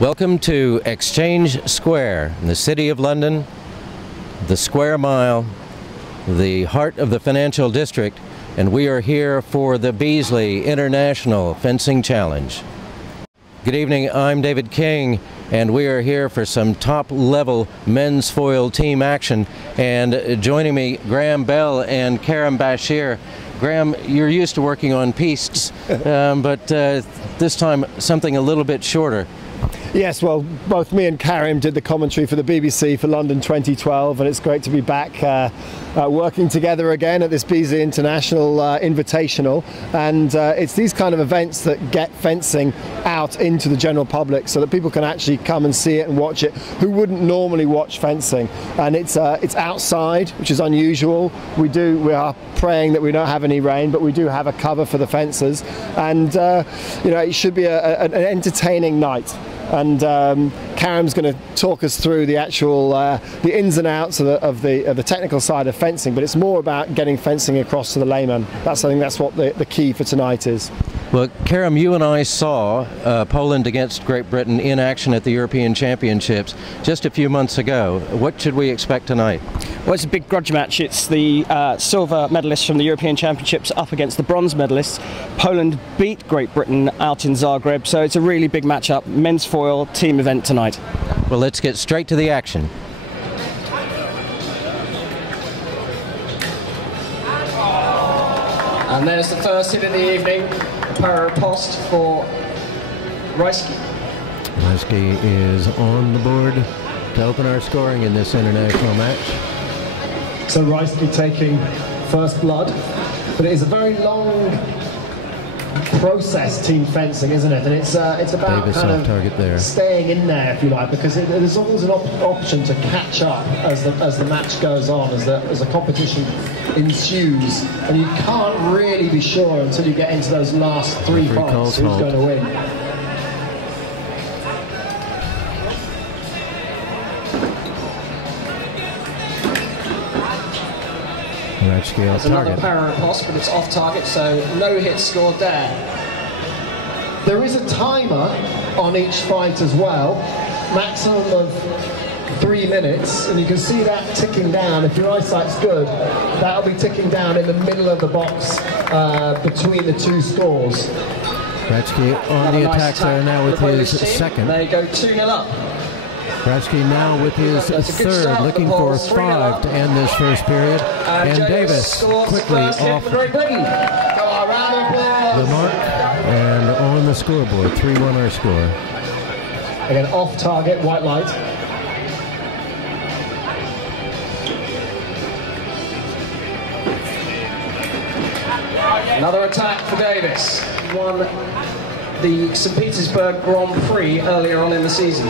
Welcome to Exchange Square in the City of London, the Square Mile, the heart of the financial district, and we are here for the Beazley International Fencing Challenge. Good evening, I'm David King, and we are here for some top-level men's foil team action. And joining me, Graham Bell and Karim Bashir. Graham, you're used to working on pistes, but this time something a little bit shorter. Yes, well, both me and Karim did the commentary for the BBC for London 2012, and it's great to be back working together again at this Beazley International Invitational. And it's these kind of events that get fencing out into the general public so that people can actually come and see it and watch it who wouldn't normally watch fencing. And it's outside, which is unusual. We are praying that we don't have any rain, but we do have a cover for the fencers, and you know, it should be an entertaining night. And Karim's going to talk us through the actual the ins and outs of the technical side of fencing, but it's more about getting fencing across to the layman. I think that's what the key for tonight is. Well, Karim, you and I saw Poland against Great Britain in action at the European Championships just a few months ago. What should we expect tonight? Well, it's a big grudge match. It's the silver medalists from the European Championships up against the bronze medalists. Poland beat Great Britain out in Zagreb, so it's a really big matchup. Men's foil team event tonight. Well, let's get straight to the action. And there's the first hit of the evening, a para post for Rysky. Rysky is on the board to open our scoring in this international match. So Rysky taking first blood, but it is a very long process, team fencing, isn't it? And it's about Davis kind off of target there, staying in there, if you like, because there's always an option to catch up as the match goes on, as the competition ensues, and you can't really be sure until you get into those last three fights who's going to win. There's another para post, but it's off target, so no hit scored there. There is a timer on each fight as well, maximum of 3 minutes, and you can see that ticking down. If your eyesight's good, that'll be ticking down in the middle of the box between the two scores. Rysky on the attack there now with his second. They go 2-0 up. Rysky now with his third, looking for 5 to end this first period. And Davis quickly off the mark and on the scoreboard, 3-1 our score. Again, off target, white light. Another attack for Davis. Won the St. Petersburg Grand Prix earlier on in the season.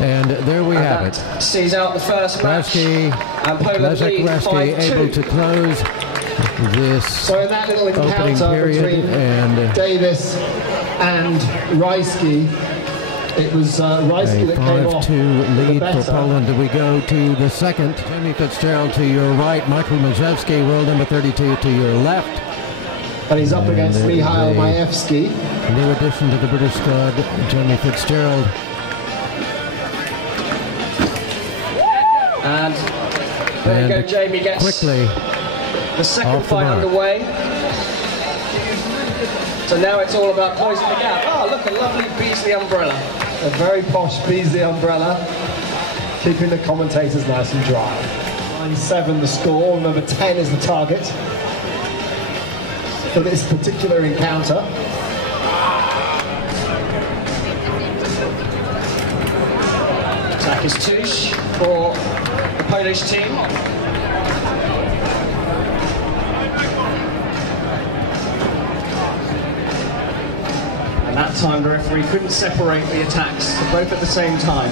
And there we have it. Sees out the first match. And Poland lead 5-2. Able to close this so in that little encounter between Davis and Rysky, it was Rysky that came off. 5-2 lead for Poland. We go to the second. Jamie Fitzgerald to your right, Michael Majewski, world number 32 to your left. And he's up against Mihail Majewski. New addition to the British squad, Jamie Fitzgerald. And there you go, Jamie gets quickly the second fight underway. So now it's all about closing the gap. Oh, look, a lovely Beazley umbrella. A very posh Beazley umbrella, keeping the commentators nice and dry. 9-7 the score, number 10 is the target for this particular encounter. Attack is touche for the Polish team. And that time the referee couldn't separate the attacks, so both at the same time.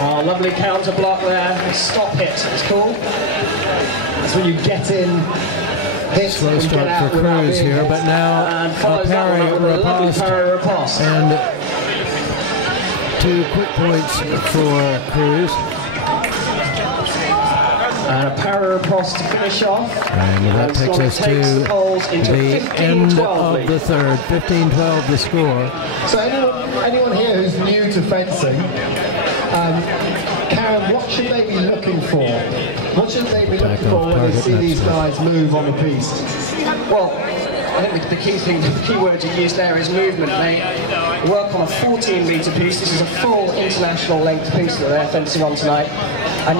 Oh, lovely counter block there. Stop hit, it's called. That's when you get in, hit, slow start for Cruz here, hit. But now a parry riposte and 2 quick points for Cruz. And a para riposte to finish off. And that takes us to the end of the third. 15-12 the score. So anyone here who's new to fencing, Karen, what should they be looking for? What should they be looking for when they see these guys move on the piste? Well, I think the key word you used there is movement. They work on a 14-metre piece. This is a full international length piece that they're fencing on tonight. And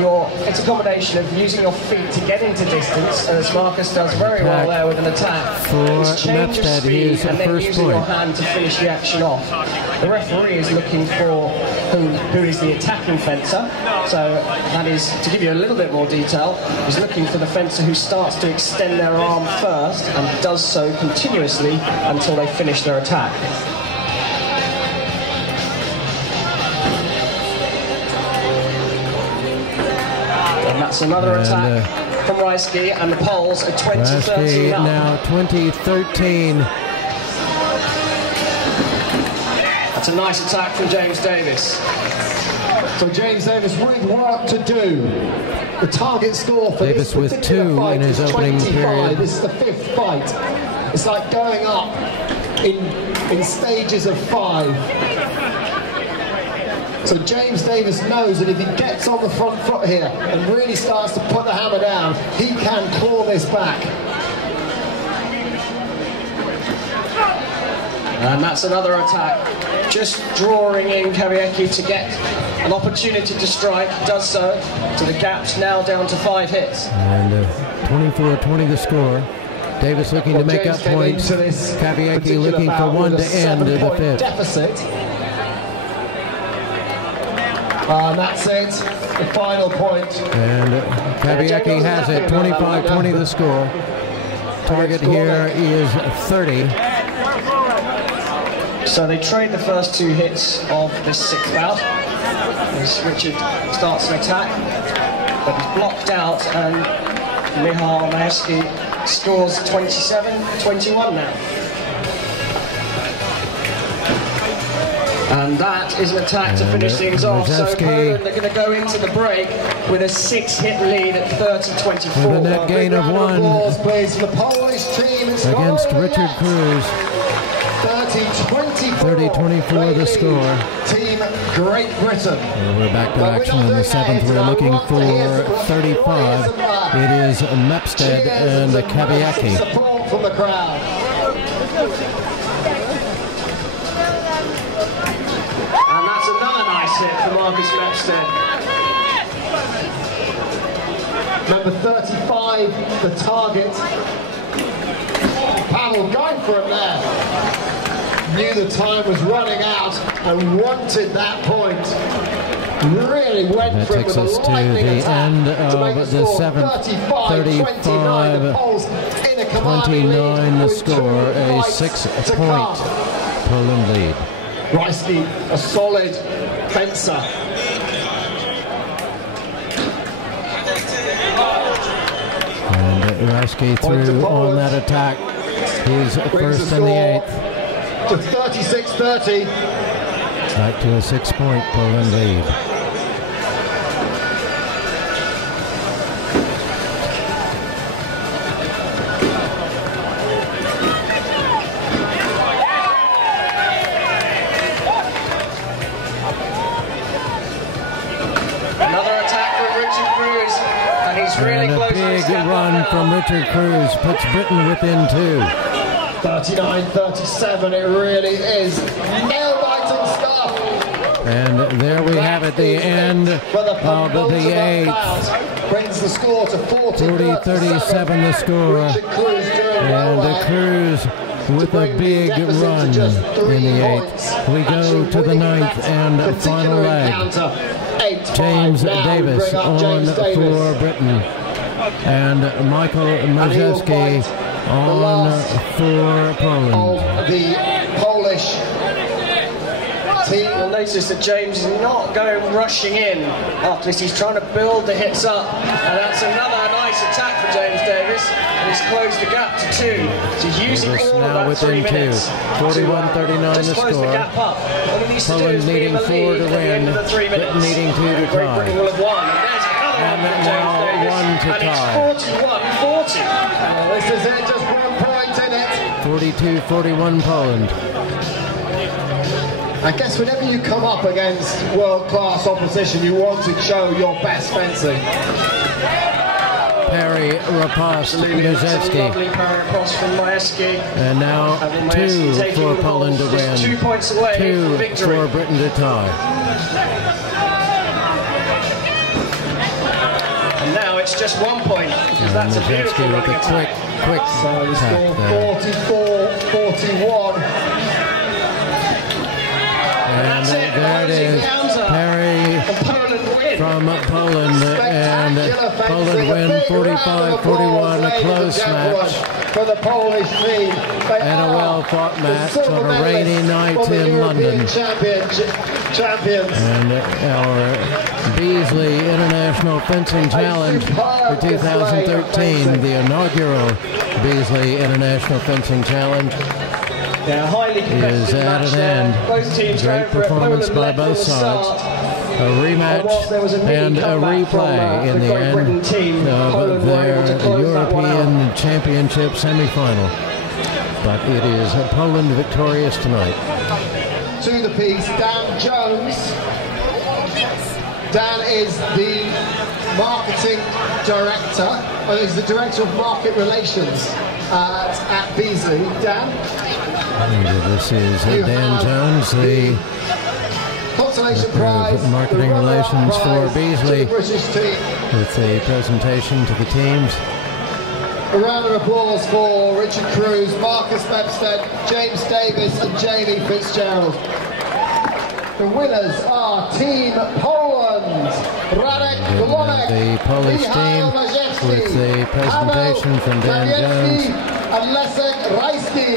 it's a combination of using your feet to get into distance, as Marcus does very well there with an attack. It's change of speed and then using your hand to finish the action off. The referee is looking for who is the attacking fencer. So that is, to give you a little bit more detail, is looking for the fencer who starts to extend their arm first and does so continuously until they finish their attack. And that's another attack from Reisky, and the Poles are 20-13 up. Now 20-13. That's a nice attack from James Davis. So James Davis with work to do. The target score for Davis this with 2 fight in his is opening 25. period. This is the 5th fight. It's like going up in stages of 5. So James Davis knows that if he gets on the front foot here and really starts to put the hammer down, he can claw this back. And that's another attack. Just drawing in Kaviecki to get an opportunity to strike. Does so. So the gap's now down to 5 hits. And 24-20 the score. Davis looking to make up points. Kaviecki looking for one to end the 5th. Deficit. And that's it, the final point. And Kaviecki has it, 25-20 the score. Target here is 30. So they trade the first 2 hits of this 6th bout as Richard starts an attack, but he's blocked out, and Michal Majewski scores 27-21 now. And that is an attack to finish things off. So Poland are going to go into the break with a 6-hit lead at 30-24. With a net gain of 1 please, for the Polish team against Richard Cruz. 30-24 the score. Team Great Britain. And we're back to action in the 7th. We're looking for 35. It is Mepstead and Kaviecki. Support from the crowd. And that's another nice hit for Marcus Mepstead. Number 35, the target. Pavel going for it there. Knew the time was running out and wanted that point. Really went for it with a lightning attack to make the score 35-29. The Poles in a commanding lead. 29 the score, a 6-point Poland lead. Reisky, a solid fencer. And Reisky through on that attack. He's first in the 8th. To 36-30. Back to a 6-point Poland lead. Another attack from Richard Cruz, and he's really close. And a big run from Richard Cruz puts Britain within 2. 39-37, it really is nail-biting stuff. And there we have it, the end of the 8th. Brings the score to 40-37 the score. And Cruz with a big run in the 8th. We go to the 9th and final leg. James Davis on for Britain. And Michal Majewski on for Poland. The Polish team. You'll notice that James is not going rushing in after this. He's trying to build the hits up. And that's another nice attack for James Davis. And he's closed the gap to 2. So he's using all now of that 3 within 2. minutes. 41-39 Just the close score. the gap up. All he needs to do Poland is be in needing the 4 lead to at the end win. of the 3 minutes. Britain needing 2 to Great Britain tie. will have won. And there's another And now 1 to tie. And it's 41-40. This is it, just 1 point in it. 42-41 Poland. I guess whenever you come up against world-class opposition, you want to show your best fencing. Parry, riposte, Beazley. Lovely parry riposte from Majewski. And now 2 for Poland to win. 2 points away 2 from victory. for Britain to tie. And now it's just 1 point. And That's a beautiful Majewski with running a quick attack. So the tap score there. 44-41. And that's it. there it is. Parry from Poland, and Poland win 45-41, a close match. For the Polish team. And a well-fought match on a rainy night in London. Champions. And our Beazley International Fencing Challenge for 2013, the inaugural Beazley International Fencing Challenge, Yeah, highly competitive is at match an there. end. Both teams Great going for it. performance Poland by led both from the sides. start. A rematch There was a mini and a comeback from, replay in the the Great Britain end team. of Poland were able to their close that one out. European Championship semi-final. But it is Poland victorious tonight. To the piece, Dan Jones. Dan is the marketing director, or is the director of market relations at Beazley. Dan? And this is Dan Jones, the consolation prize, marketing relations for Beazley, British team. with a presentation to the teams. A round of applause for Richard Cruz, Marcus Bebstead, James Davis and Jamie Fitzgerald. The winners are Team Poland, Radek Glonek, The Polish Michał team Majewski, with the presentation from Dan Paweł Jones. Kawiecki and Leszek Rajski.